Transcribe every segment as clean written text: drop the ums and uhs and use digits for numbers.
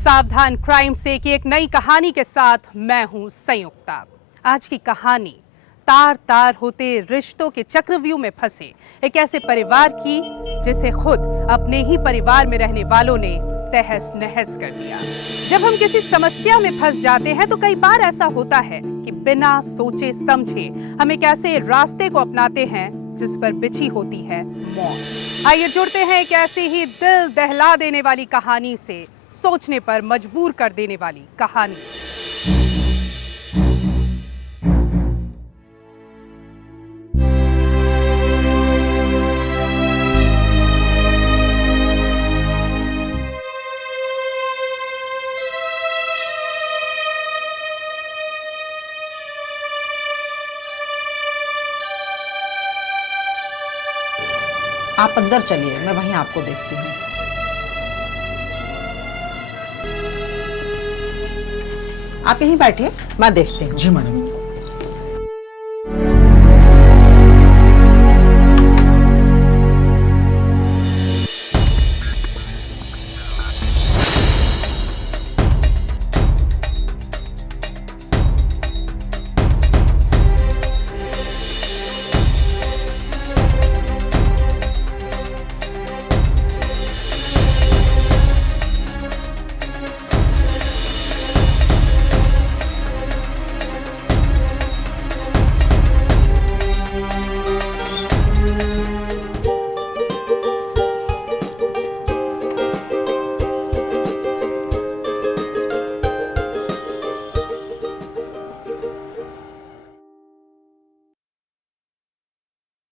सावधान क्राइम से की एक नई कहानी के साथ मैं हूं संयुक्ता। आज की कहानी तार तार होते रिश्तों के चक्रव्यूह में फंसे एक ऐसे परिवार की जिसे खुद अपने ही परिवार में रहने वालों ने तहस नहस कर दिया। जब हम किसी समस्या में फंस जाते हैं तो कई बार ऐसा होता है कि बिना सोचे समझे हम एक ऐसे रास्ते को अपनाते हैं जिस पर बिछी होती है मौत। आइए जुड़ते हैं एक ऐसी ही दिल दहला देने वाली कहानी से, सोचने पर मजबूर कर देने वाली कहानी से। आप अंदर चलिए, मैं वहीं आपको देखती हूँ। आप यहीं बैठिए, मैं देखती हूँ। जी मैडम।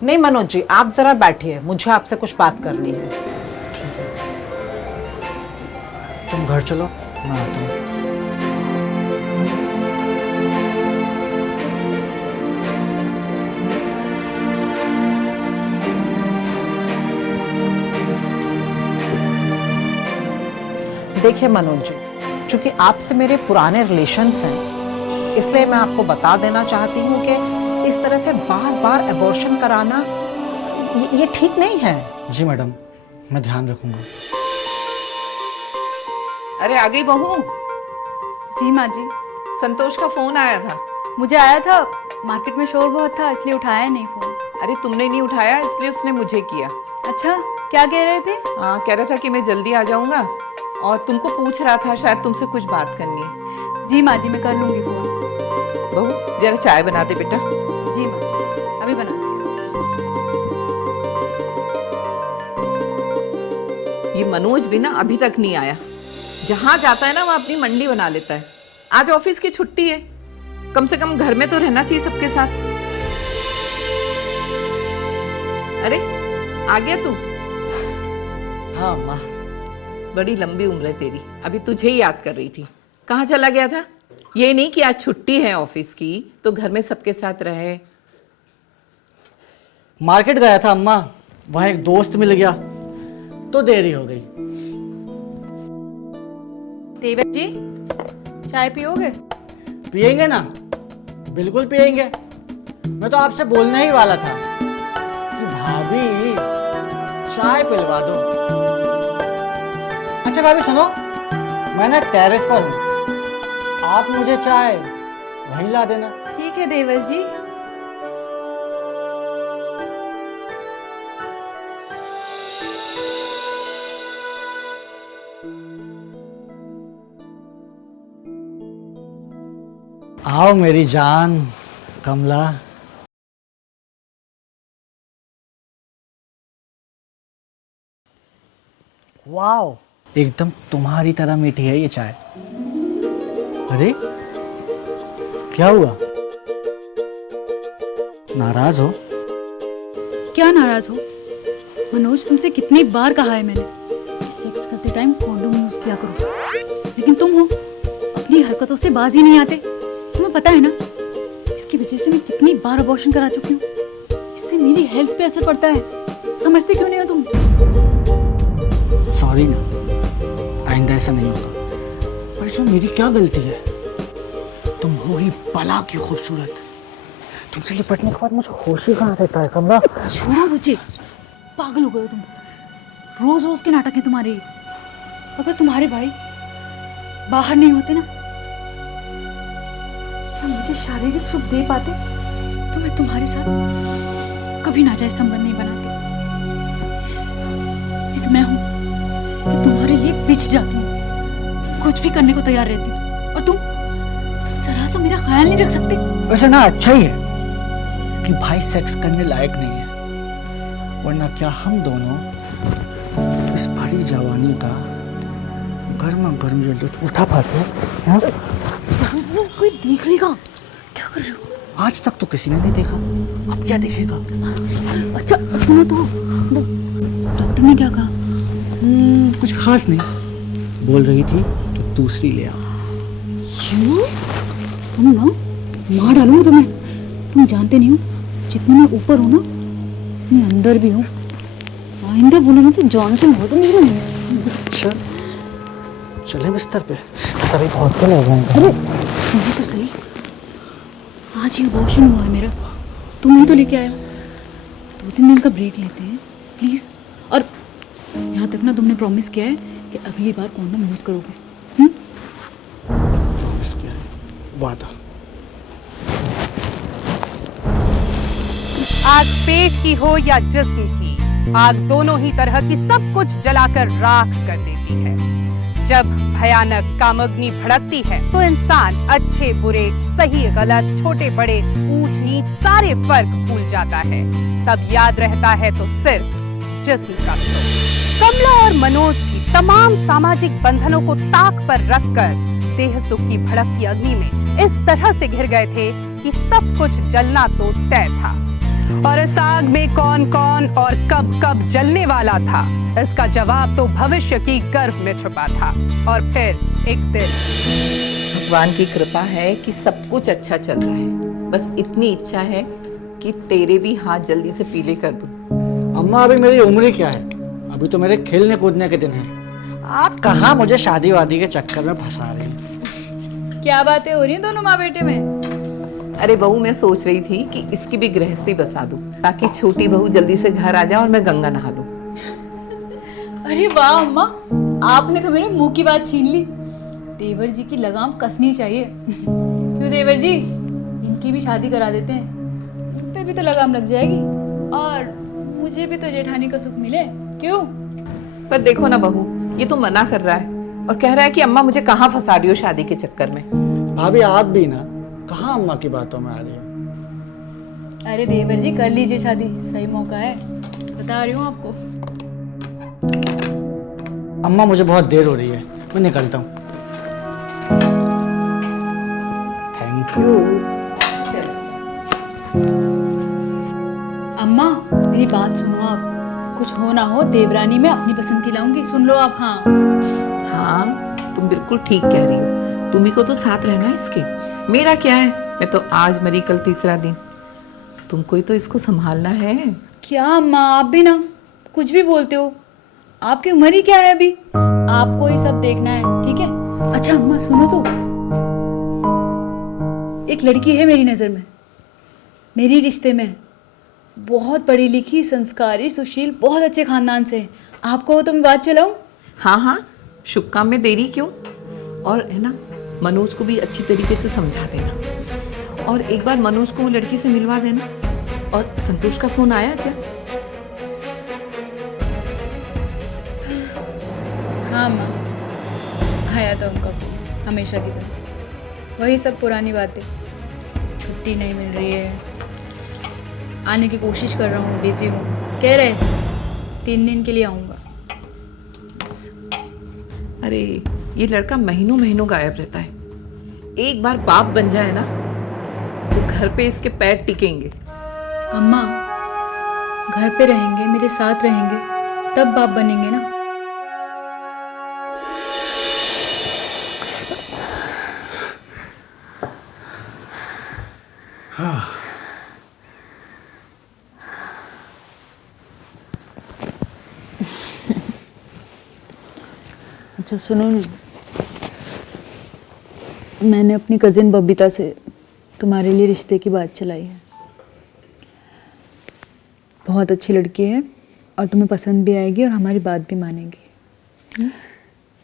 नहीं मनोज जी, आप जरा बैठिए, मुझे आपसे कुछ बात करनी है। तुम घर चलो, मैं आता हूँ। देखिए मनोज जी, चूंकि आपसे मेरे पुराने रिलेशंस हैं, इसलिए मैं आपको बता देना चाहती हूँ कि इस तरह से बार बार अबॉर्शन कराना ये ठीक नहीं है। जी मैडम, मैं ध्यान रखूंगा। अरे आ गई बहू। जी माँ जी। संतोष का फोन आया था। मुझे आया था, मार्केट में शोर बहुत था इसलिए उठाया नहीं फोन। अरे तुमने नहीं उठाया इसलिए उसने मुझे किया। अच्छा, क्या कह रहे थे? कह रहा था कि मैं जल्दी आ जाऊंगा और तुमको पूछ रहा था, शायद तुमसे कुछ बात करनी है। जी माँ जी, मैं कर लूंगी फोन। बहू जरा चाय बना दे बेटा। जी माँ जी, अभी बनाती हूँ। ये मनोज भी ना अभी तक नहीं आया। जहां जाता है ना वह अपनी मंडी बना लेता है। आज ऑफिस की छुट्टी है, कम से कम घर में तो रहना चाहिए सबके साथ। अरे आ गया तू? हाँ माँ। बड़ी लंबी उम्र है तेरी, अभी तुझे ही याद कर रही थी। कहाँ चला गया था? ये नहीं कि आज छुट्टी है ऑफिस की तो घर में सबके साथ रहे। मार्केट गया था अम्मा, वहाँ एक दोस्त मिल गया तो देरी हो गई। देवर जी, चाय पियोगे? पियेंगे ना, बिल्कुल पियेंगे। मैं तो आपसे बोलने ही वाला था कि भाभी चाय पिलवा दो। अच्छा भाभी सुनो, मैं ना टेरेस पर हूँ, आप मुझे चाय वहीं ला देना। ठीक है देवर जी। आओ मेरी जान कमला। वाओ, एकदम तुम्हारी तरह मीठी है ये चाय। अरे क्या हुआ, नाराज हो? क्या नाराज हो? मनोज, तुमसे कितनी बार कहा है मैंने कि सेक्स करते टाइम कॉन्डोम यूज किया करो, लेकिन तुम हो अपनी हरकतों से बाज ही नहीं आते। तुम्हें पता है ना इसकी वजह से मैं कितनी बार अबॉर्शन करा चुकी हूँ। इससे मेरी हेल्थ पे असर पड़ता है, समझते क्यों नहीं हो तुम? सॉरी ना, आइंदा ऐसा नहीं होगा। पर इसमें मेरी क्या गलती है? तुम हो ही बला की खूबसूरत। तुमसे लिपटने के बाद मुझे होश ही कहाँ रहता है कमला। छोड़ो मुझे, पागल हो गए हो तुम। रोज रोज के नाटक हैं तुम्हारे। अगर तुम्हारे भाई बाहर नहीं होते ना, क्या मुझे शारीरिक सुख दे पाते तो मैं तुम्हारे साथ कभी नाजायज संबंध नहीं बनाती। एक मैं हूं कि तुम्हारे लिए बिछ जाती हूँ, कुछ भी करने को तैयार रहती हूँ, और तुम जरा सा मेरा ख्याल नहीं रख सकते। वैसे ना अच्छा ही है कि भाई सेक्स करने लायक नहीं है, वरना क्या हम दोनों इस भरी जवानी का गर्मा गर्म ये लुत्फ उठा पाते हैं? कोई देख लेगा, क्या कर रहे हो? आज तक तो किसी ने नहीं देखा, अब क्या देखेगा? अच्छा सुनो तो, वो डॉक्टर ने क्या कहा? कुछ खास नहीं, बोल रही थी कि दूसरी ले आओ। क्यों? तुम ना मार डालूंगी तुम्हें। तुम जानते नहीं हो, जितना मैं ऊपर हूँ ना उतनी अंदर भी हूँ। आइंदा बोलो ना तो जान से मार दूंगी मैं। अच्छा चले बिस्तर पे, सभी बहुत के लग गए। अरे सुनो तो सही, आज ही अबॉर्शन हुआ है मेरा, तुम ही तो लेके आए हो। 2-3 दिन का ब्रेक लेते हैं प्लीज। और यहाँ तक ना तुमने प्रॉमिस किया है कि अगली बार कॉन्डम यूज करोगे। प्रॉमिस किया है, वादा। आग पेट की हो या जिस्म की, आग दोनों ही तरह की सब कुछ जलाकर राख कर देती है। जब भयानक कामग्नि भड़कती है तो इंसान अच्छे बुरे, सही गलत, छोटे बड़े, ऊंच नीच सारे फर्क भूल जाता है। तब याद रहता है तो सिर्फ जिस्म का सुख। कमला और मनोज भी तमाम सामाजिक बंधनों को ताक पर रखकर देह सुख की भड़कती अग्नि में इस तरह से घिर गए थे कि सब कुछ जलना तो तय था। और इस आग में कौन कौन और कब कब जलने वाला था, इसका जवाब तो भविष्य की गर्भ में छुपा था। और फिर एक दिन भगवान की कृपा है कि सब कुछ अच्छा चल रहा है। बस इतनी इच्छा है कि तेरे भी हाथ जल्दी से पीले कर दूं। अम्मा अभी मेरी उम्र ही क्या है, अभी तो मेरे खेलने कूदने के दिन हैं। आप कहाँ मुझे शादी वादी के चक्कर में फंसा रही हैं? क्या बातें हो रही हैं दोनों माँ बेटे में? अरे बहू, मैं सोच रही थी कि इसकी भी गृहस्थी बसा दूं ताकि छोटी बहू जल्दी से घर आ जाए और मैं गंगा नहा लूं। अरे वाह अम्मा, आपने तो मेरे मुंह की बात छीन ली। देवर जी की लगाम कसनी चाहिए। क्यों देवर जी, इनकी भी शादी करा देते हैं, इन पे भी तो लगाम लग जाएगी और मुझे भी तो जेठानी का सुख मिले। क्यों? पर देखो ना बहू, ये तो मना कर रहा है और कह रहा है कि अम्मा मुझे कहाँ फंसा रही हो शादी के चक्कर में। भाभी आप भी ना कहाँ अम्मा की बातों में आ रही हो? अरे देवर जी कर लीजिए शादी, सही मौका है, बता रही हूँ आपको। अम्मा मुझे बहुत देर हो रही है, मैं निकलता हूँ। Thank you. अम्मा मेरी बात सुनो, आप कुछ हो ना हो देवरानी में अपनी पसंद की लाऊंगी, सुन लो आप। हाँ हाँ, तुम बिल्कुल ठीक कह रही हो, तुम्ही को तो साथ रहना है इसके। मेरा क्या है, मैं तो आज मरी कल तीसरा दिन। तुमको ही तो इसको संभालना है। क्या अम्मा, आप भी ना कुछ भी बोलते हो। आपकी उम्र ही क्या है अभी, आपको ही सब देखना है, ठीक है? अच्छा अम्मा सुनो तो, एक लड़की है मेरी नज़र में, मेरी रिश्ते में, बहुत पढ़ी लिखी, संस्कारी, सुशील, बहुत अच्छे खानदान से है। आपको हो तो मैं बात चलाऊं? हाँ हाँ, शुभ काम में देरी क्यों। और है ना, मनोज को भी अच्छी तरीके से समझा देना और एक बार मनोज को वो लड़की से मिलवा देना। और संतोष का फोन आया क्या? हाँ माँ, आया था उनका फोन, हमेशा की तरह वही सब पुरानी बातें। छुट्टी नहीं मिल रही है, आने की कोशिश कर रहा हूँ, बिजी हूँ, कह रहे थे 3 दिन के लिए आऊँगा। अरे ये लड़का महीनों महीनों गायब रहता है। एक बार बाप बन जाए ना तो घर पे इसके पैर टिकेंगे। अम्मा घर पे रहेंगे, मेरे साथ रहेंगे, तब बाप बनेंगे ना। अच्छा सुनो ना, मैंने अपनी कजिन बबीता से तुम्हारे लिए रिश्ते की बात चलाई है। बहुत अच्छी लड़की है और तुम्हें पसंद भी आएगी और हमारी बात भी मानेगी।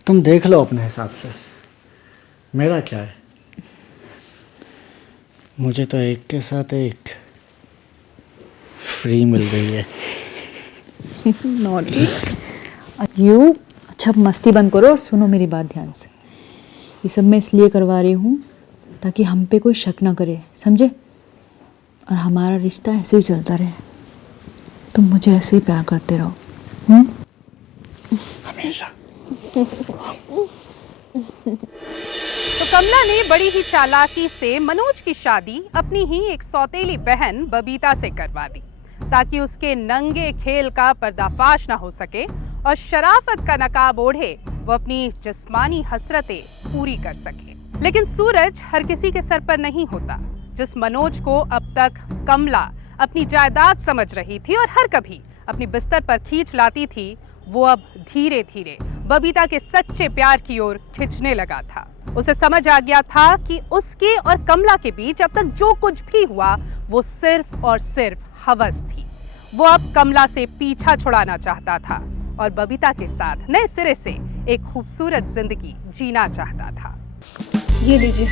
तुम देख लो अपने हिसाब से, मेरा क्या है, मुझे तो एक के साथ एक फ्री मिल गई है। Naughty you. अच्छा अब मस्ती बंद करो और सुनो मेरी बात ध्यान से। ये सब मैं इसलिए करवा रही हूँ ताकि हम पे कोई शक ना करे, समझे? और हमारा रिश्ता ऐसे ही चलता रहे। तुम मुझे ऐसे ही प्यार करते रहो। हमेशा। तो कमला ने बड़ी ही चालाकी से मनोज की शादी अपनी ही एक सौतेली बहन बबीता से करवा दी ताकि उसके नंगे खेल का पर्दाफाश ना हो सके और शराफत का नकाब ओढ़े वो अपनी जिस्मानी हसरतें पूरी कर सके। लेकिन सूरज हर किसी के सर पर नहीं होता। जिस मनोज को अब तक कमला अपनी जायदाद समझ रही थी और हर कभी अपनी बिस्तर पर खींच लाती थी, वो अब धीरे धीरे बबीता के सच्चे प्यार की ओर खिंचने लगा था। उसे समझ आ गया था कि उसके और कमला के बीच अब तक जो कुछ भी हुआ वो सिर्फ और सिर्फ हवस थी। वो अब कमला से पीछा छुड़ाना चाहता था और बबीता के साथ नए सिरे से एक खूबसूरत जिंदगी जीना चाहता था। ये लीजिए।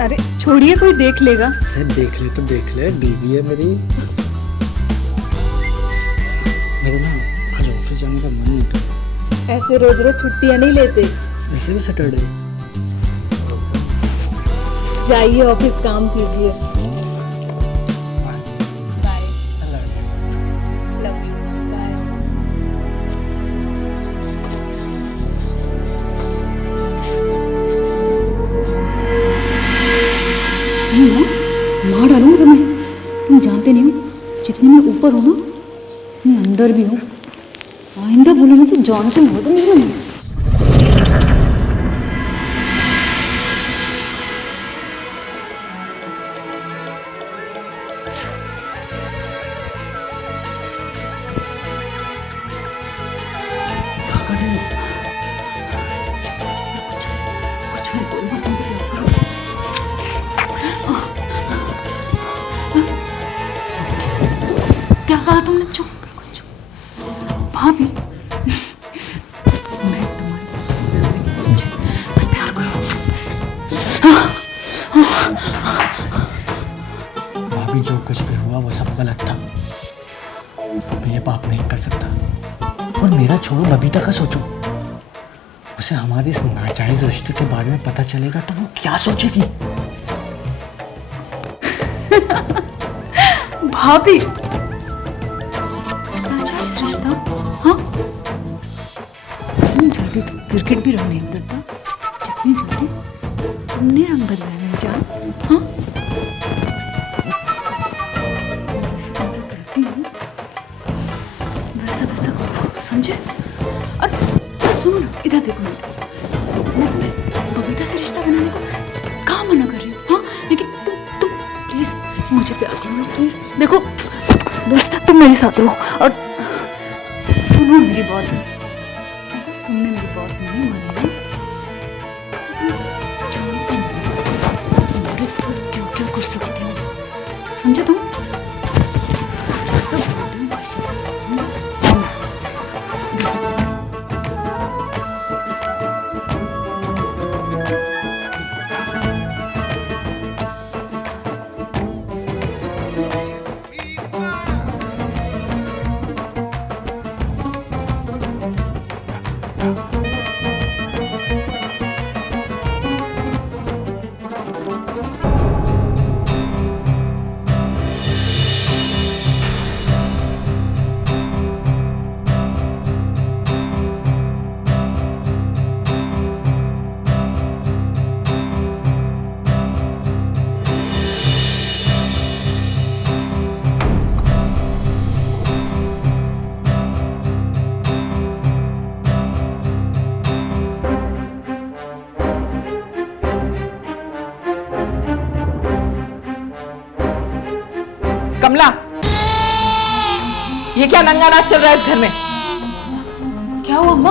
अरे छोड़िए, कोई देख लेगा। देख ले तो देख ले, बीवी है मेरी। मेरे ना आज ऑफिस जाने का मन नहीं था। ऐसे रोज रोज छुट्टियां नहीं लेते। वैसे भी सैटरडे। जाइए ऑफिस, काम कीजिए। मार डालूंगी तुम्हें। तुम जानते नहीं हो जितने मैं ऊपर हूँ ना उतने अंदर भी हूँ। आइंदा बोलो ना तो जान से मार दूंगी मैं। क्या कहा तुमने? चुप, बिल्कुल चुप। भाभी मैं तुम्हारी समझे, बस प्यार करो। भाभी जो कुछ भी हुआ वो सब गलत था। मैं ये पाप नहीं कर सकता। और मेरा छोड़ो, बबीता का सोचो। उसे हमारे इस नाजायज रिश्ते के बारे में पता चलेगा तो वो क्या सोचेगी? भाभी नाजायज रिश्ता? हाँ, इतनी जल्दी तो क्रिकेट भी रंग नहीं बदलता जितनी जल्दी तुमने रंग बदला मेरी जान। हाँ, जिस तरह से करती हूँ वैसा वैसा करो, समझे? और सुनो ना, इधर देखो ना, मैं तुम्हें बबीता से रिश्ता बनाने को कहाँ मना कर रही हूँ? हाँ, लेकिन तुम प्लीज मुझे प्यार करो प्लीज। देखो बस तुम मेरे साथ रहो और सुनो मेरी बात। तुमने मेरी बात नहीं मानी ना, जानती हूँ मेरे साथ क्यों क्यों कर सकती हूँ, समझे तुम? जैसा बोलते हो वैसा समझो। कमला, ये क्या नंगा नाच चल रहा है इस घर में? क्या हुआ अम्मा?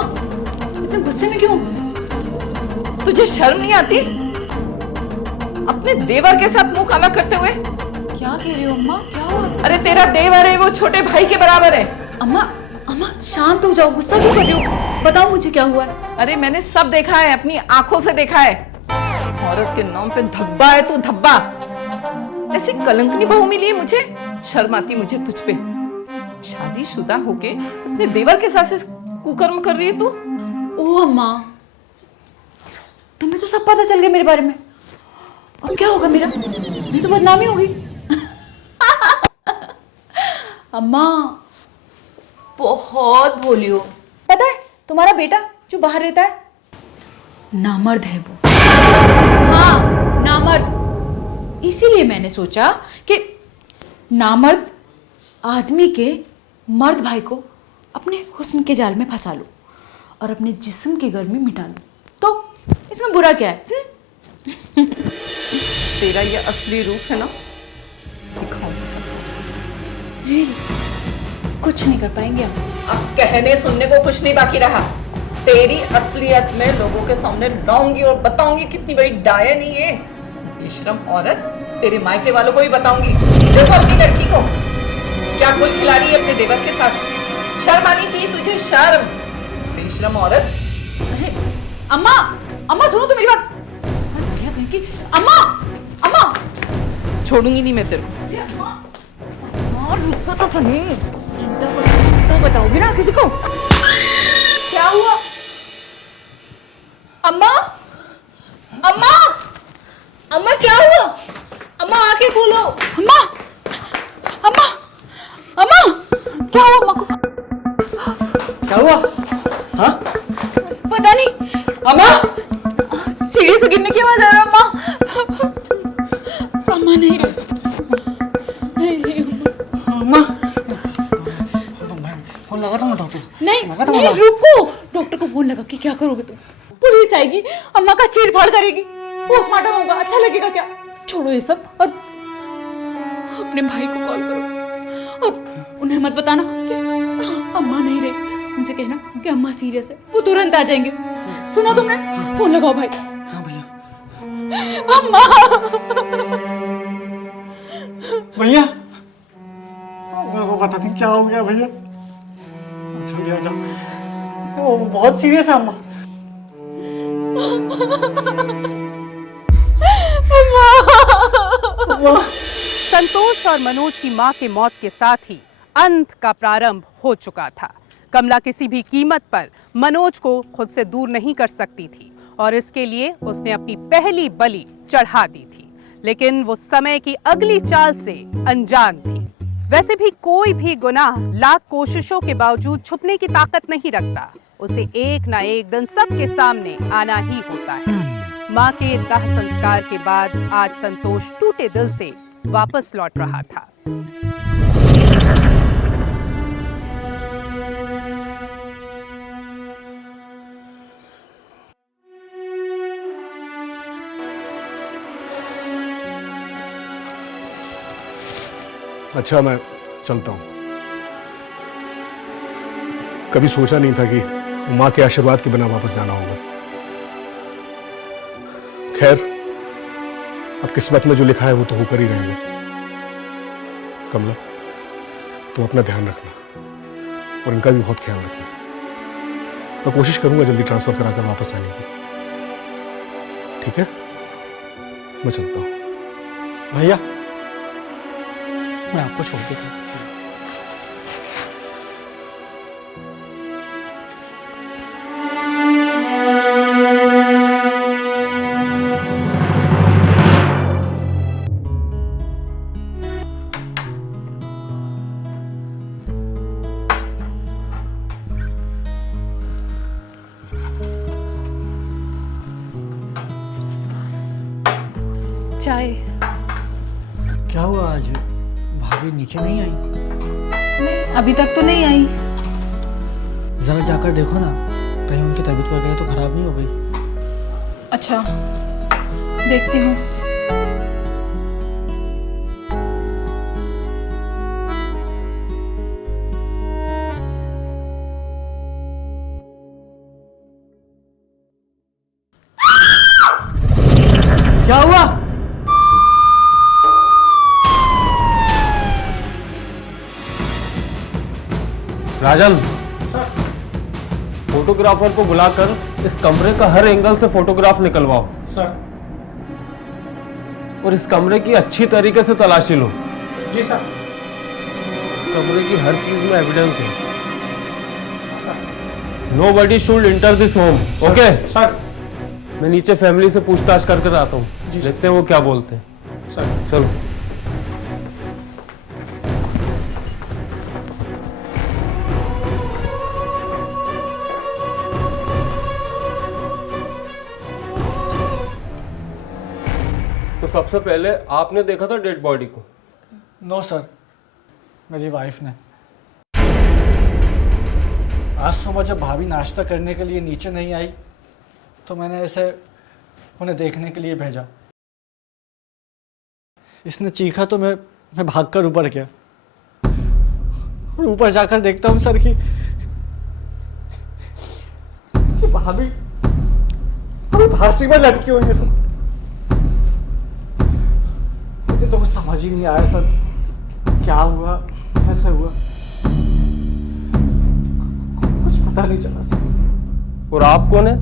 इतने गुस्से में क्यों? तुझे शर्म नहीं आती अपने देवर के साथ मुंह काला करते हुए? क्या कह रही हो अम्मा? क्या हुआ? अरे तेरा देवर है वो छोटे भाई के बराबर है। अम्मा अम्मा शांत हो जाओ, गुस्सा क्यों कर रही हो? बताओ मुझे क्या हुआ है। अरे मैंने सब देखा है, अपनी आंखों से देखा है। औरत के नाम पे धब्बा है तू, धब्बा। ऐसी कलंकनी बहू मिली है मुझे, शर्म आती मुझे तुझ पे। शादीशुदा होके अपने देवर के साथ से कुकर्म कर रही है तू। ओ अम्मा, तुम्हें तो सब पता चल गया मेरे बारे में। अब क्या होगा मेरा? मेरी तो बदनामी होगी। अम्मा बहुत भोली हो। पता है तुम्हारा बेटा जो बाहर रहता है, नामर्द है वो। हाँ नामर्द। इसीलिए मैंने सोचा कि नामर्द आदमी के मर्द भाई को अपने हुस्न के जाल में फंसा लूं और अपने जिस्म की गर्मी मिटा लूं, तो इसमें बुरा क्या है? तेरा ये असली रूप है ना, दिखाऊंगी सबको। कुछ नहीं कर पाएंगे हम। अब कहने सुनने को कुछ नहीं बाकी रहा। तेरी असलियत में लोगों के सामने लाऊंगी और बताऊंगी कितनी बड़ी डायन ही है। बेशरम औरत, तेरे मायके वालों को भी बताऊंगी। देखो अपनी लड़की को क्या गुल खिला रही है अपने देवर के साथ। शर्म आनी चाहिए तुझे, शर्म। बेशरम औरत। अरे अम्मा, अम्मा सुनो तो मेरी बात। क्या कहें कि अम्मा, अम्मा छोड़ूंगी नहीं मैं तेरे को। रुको तो सही। सीधा तो बताओगी ना किसी को? क्या हुआ? अम्मा, अम्मा, अम्मा क्या हुआ? अम्मा आके खोलो। अम्मा, अम्मा, अम्मा क्या हुआ अम्मा को? क्या हुआ? हाँ पता नहीं। अम्मा, सीढ़ी से गिरने की आवाज आ रही है। अम्मा, अम्मा नहीं रही। अम्मा, फोन लगा दूंगा डॉक्टर। नहीं लगा नहीं, रुको। डॉक्टर को फोन लगा के क्या करोगे तुम? पुलिस आएगी, अम्मा का चीर-फाड़ करेगी, पोस्टमार्टम होगा, अच्छा लगेगा क्या? छोड़ो ये सब और अपने भाई को कॉल करो। अब उन्हें मत बताना कि अम्मा नहीं रही। उनसे कहना कि अम्मा सीरियस है, वो तुरंत आ जाएंगे। सुना तुमने? फोन लगाओ भाई। हाँ भैया। अम्मा, भैया मेरे को बता दें क्या हो गया भैया? जल्दी आ जाओ, वो बहुत सीरियस है अम्मा। संतोष और मनोज की मां के मौत के साथ ही अंत का प्रारंभ हो चुका था। कमला किसी भी कीमत पर मनोज को खुद से दूर नहीं कर सकती थी और इसके लिए उसने अपनी पहली बलि चढ़ा दी थी, लेकिन वो समय की अगली चाल से अनजान थी। वैसे भी कोई भी गुनाह लाख कोशिशों के बावजूद छुपने की ताकत नहीं रखता, उसे एक ना एक दिन सबके सामने आना ही होता है। मां के दाह संस्कार के बाद आज संतोष टूटे दिल से वापस लौट रहा था। अच्छा मैं चलता हूँ। कभी सोचा नहीं था कि माँ के आशीर्वाद के बिना वापस जाना होगा। खैर, अब किस्मत में जो लिखा है वो तो होकर ही रहेगा। कमला, तुम अपना ध्यान रखना और इनका भी बहुत ख्याल रखना। मैं कोशिश करूंगा जल्दी ट्रांसफर कराकर वापस आने की। ठीक है, मैं चलता हूँ। भैया मैं आपको छोड़ देता हूँ। चाय। क्या हुआ आज? भाभी नीचे नहीं आई? नहीं, अभी तक तो नहीं आई। जरा जाकर देखो ना, कहीं उनकी तबीयत वगैरह तो खराब नहीं हो गई। अच्छा, देखती हूँ। क्या हुआ? राजन, फोटोग्राफर को बुलाकर इस कमरे का हर एंगल से फोटोग्राफ निकलवाओ सर। और इस कमरे की अच्छी तरीके से तलाशी लो। जी सर। इस कमरे की हर चीज में एविडेंस है। Nobody should enter this home, okay? Sir. मैं नीचे फैमिली से पूछताछ करके आता हूँ, देखते हैं वो क्या बोलते हैं। सर। चलो। तो सबसे पहले आपने देखा था डेड बॉडी को? नो सर, मेरी वाइफ ने। आज सुबह जब भाभी नाश्ता करने के लिए नीचे नहीं आई तो मैंने इसे उन्हें देखने के लिए भेजा। इसने चीखा तो मैं भागकर ऊपर गया और ऊपर जाकर देखता हूँ सर कि भाभी फांसी पर लटकी हुई है सर। मुझे तो कुछ समझ ही नहीं आया सर, क्या हुआ, कैसे हुआ, कुछ पता नहीं चला सर। और आप कौन है?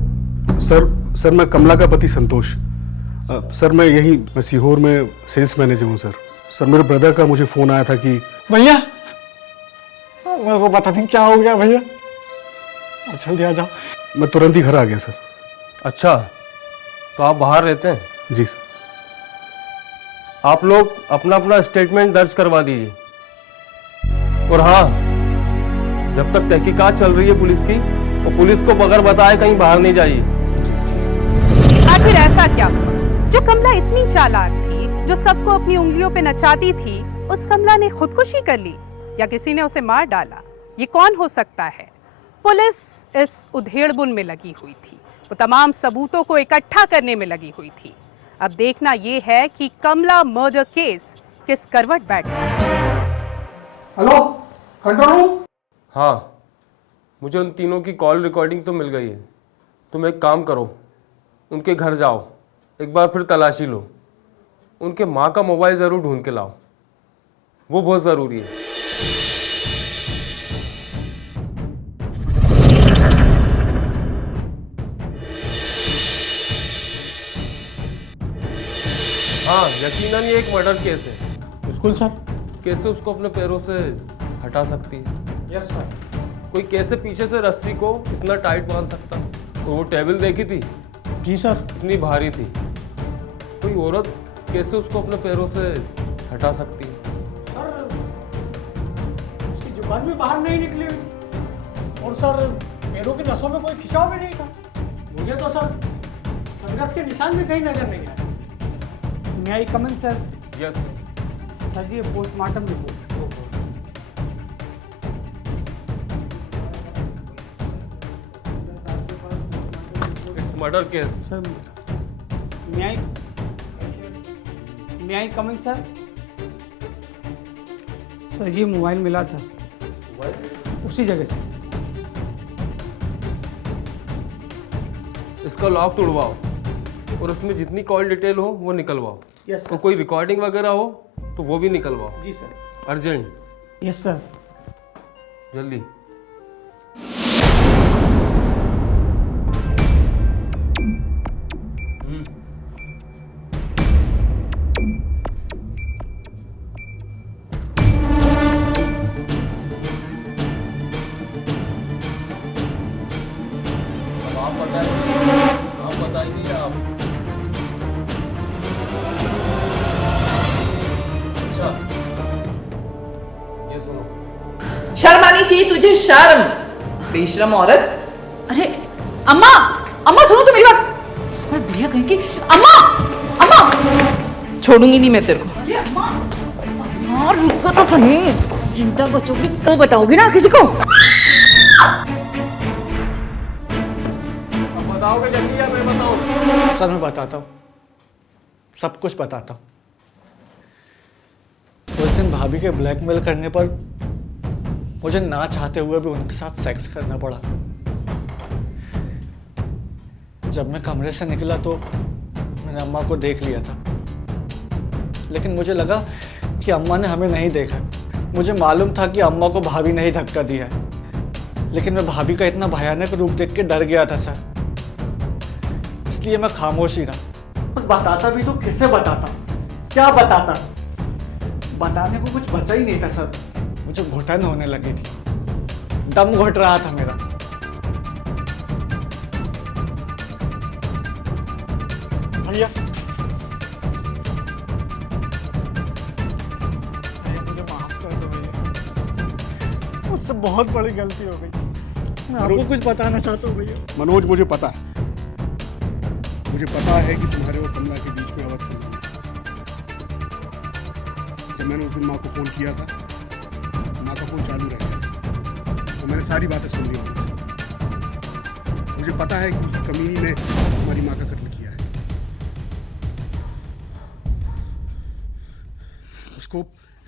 सर मैं कमला का पति संतोष। सर मैं सीहोर में सेल्स मैनेजर हूँ सर। सर मेरे ब्रदर का मुझे फोन आया था कि भैया मेरे को पता नहीं क्या हो गया भैया, आप जल्दी आ जाओ। मैं तुरंत ही घर आ गया सर। अच्छा, तो आप बाहर रहते हैं? जी सर। आप लोग अपना अपना स्टेटमेंट दर्ज करवा दीजिए। और हाँ, जब तक तहकीकात चल रही है पुलिस की, तो पुलिस को बगैर बताए कहीं बाहर नहीं जाइए। आखिर ऐसा क्या हुआ जो कमला इतनी चालाक थी, जो सबको अपनी उंगलियों पे नचाती थी, उस कमला ने खुदकुशी कर ली या किसी ने उसे मार डाला? ये कौन हो सकता है? पुलिस इस उधेड़बुन में लगी हुई थी, वो तमाम सबूतों को इकट्ठा करने में लगी हुई थी। अब देखना ये है कि कमला मर्डर केस किस करवट बैठ गया। Hello, control room. हाँ, मुझे उन तीनों की कॉल रिकॉर्डिंग तो मिल गई है। तुम एक काम करो, उनके घर जाओ, एक बार फिर तलाशी लो, उनके माँ का मोबाइल ज़रूर ढूंढ के लाओ, वो बहुत ज़रूरी है। हाँ, यकीनन ये एक मर्डर केस है। बिल्कुल सर। कैसे उसको अपने पैरों से हटा सकती है? Yes sir. कोई कैसे पीछे से रस्सी को इतना टाइट बांध सकता? तो वो टेबल देखी थी? जी सर। इतनी भारी थी। कोई औरत कैसे उसको अपने पैरों से हटा सकती है? सर, उसकी जुबान भी बाहर नहीं निकली हुई थी और सर पैरों की नसों में कोई खिंचाव भी नहीं था। मुझे तो सर संघर्ष के निशान भी कहीं नजर नहीं आए। May I come in, sir? Yes. Sir ji, ये postmortem report. It's murder case. Sir, may I come in, sir? Sir ji, mobile मिला था उसी जगह से। इसका लॉक तोड़वाओ और उसमें जितनी कॉल डिटेल हो वो निकलवाओ। यस तो कोई रिकॉर्डिंग वगैरह हो तो वो भी निकलवाओ। जी सर। Urgent, yes sir. जल्दी। आप बताइए आप। अच्छा, ये सुनो। शर्म आनी चाहिए तुझे, शर्म, बेशरम औरत। अरे अम्मा, अम्मा सुनो तो मेरी बात। अरे बुढ़िया कहीं की। अम्मा, अम्मा, छोड़ूंगी नहीं मैं तेरे को। अरे अम्मा, अम्मा रुको तो सही। जिंदा बचोगी तो बताओगी ना किसी को? बताओगे जल्दी या मैं बताऊं? सर मैं बताता हूँ, सब कुछ बताता हूँ। उस दिन भाभी के ब्लैकमेल करने पर मुझे ना चाहते हुए भी उनके साथ सेक्स करना पड़ा। जब मैं कमरे से निकला तो मैंने अम्मा को देख लिया था, लेकिन मुझे लगा कि अम्मा ने हमें नहीं देखा। मुझे मालूम था कि अम्मा को भाभी ने ही धक्का दिया है, लेकिन मैं भाभी का इतना भयानक रूप देख के डर गया था सर, इसलिए मैं खामोश ही रहा। बताता भी तो किसे बताता, क्या बताता? बताने को कुछ बचा ही नहीं था सर। मुझे घुटन होने लगी थी, दम घुट रहा था मेरा। भैया मुझे माफ कर दो भैया, मुझसे बहुत बड़ी गलती हो गई। मैं आपको कुछ बताना चाहता हूँ भैया। मनोज, मुझे पता है कि तुम्हारे और कमला के बीच में अवध संबंध है। जब मैंने उस दिन माँ को फोन किया था, माँ का फोन चालू रह गया, तो मैंने सारी बातें सुन ली उनसे। मुझे पता है कि उस कमीनी ने हमारी माँ का कत्ल किया है। उसको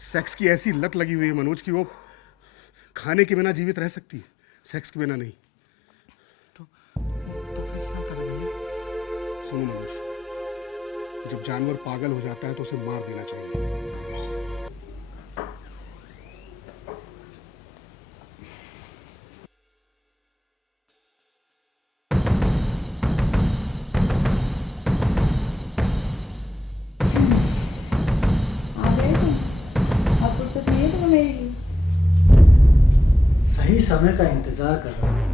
सेक्स की ऐसी लत लगी हुई है मनोज की वो खाने के बिना जीवित रह सकती है, सेक्स के बिना नहीं। तो फिर क्या करें भैया? सुनो मनोज, जब जानवर पागल हो जाता है तो उसे मार देना चाहिए। सही समय का इंतजार कर रहा था।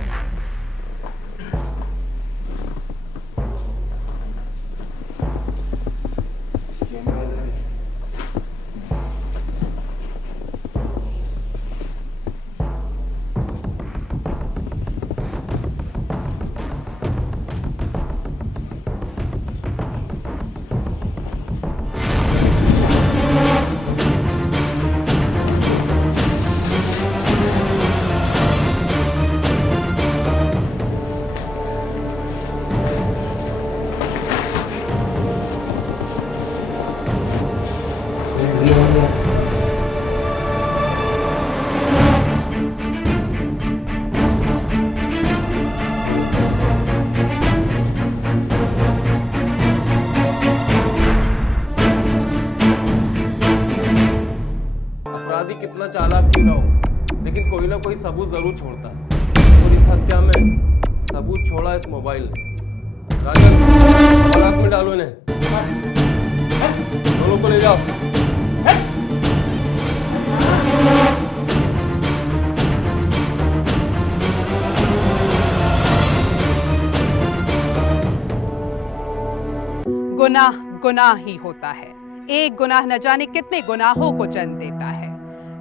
अपराधी कितना चालाक क्यों ना हो, लेकिन कोई ना कोई सबूत जरूर छोड़ता है, और इस हत्या में सबूत छोड़ा इस मोबाइल ने। राजन, हालात में डालो इन्हें, दोनों को ले जाओ। गुनाह गुनाह ही होता है। एक गुनाह न जाने कितने गुनाहों को जन्म देता है।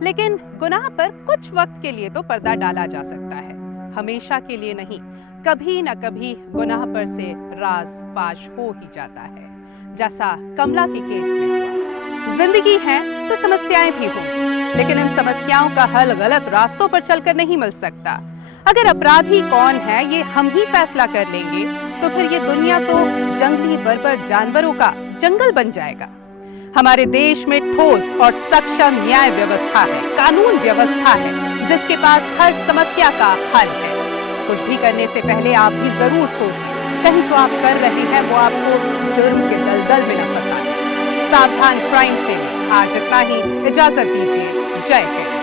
लेकिन गुनाह पर कुछ वक्त के लिए तो पर्दा डाला जा सकता है, हमेशा के लिए नहीं। कभी न कभी गुनाह पर से राज फाश हो ही जाता है, जैसा कमला के केस में हुआ। जिंदगी है तो समस्याएं भी होंगी, लेकिन इन समस्याओं का हल गलत रास्तों पर चलकर नहीं मिल सकता। अगर अपराधी कौन है ये हम ही फैसला कर लेंगे तो फिर ये दुनिया तो जंगली बर्बर जानवरों का जंगल बन जाएगा। हमारे देश में ठोस और सक्षम न्याय व्यवस्था है, कानून व्यवस्था है, जिसके पास हर समस्या का हल है। कुछ भी करने से पहले आप भी जरूर सोचिए, कहीं जो आप कर रहे हैं वो आपको जुर्म के दलदल में न फंसाए। सावधान क्राइम से आज इतना ही, इजाजत दीजिए। जय हिंद।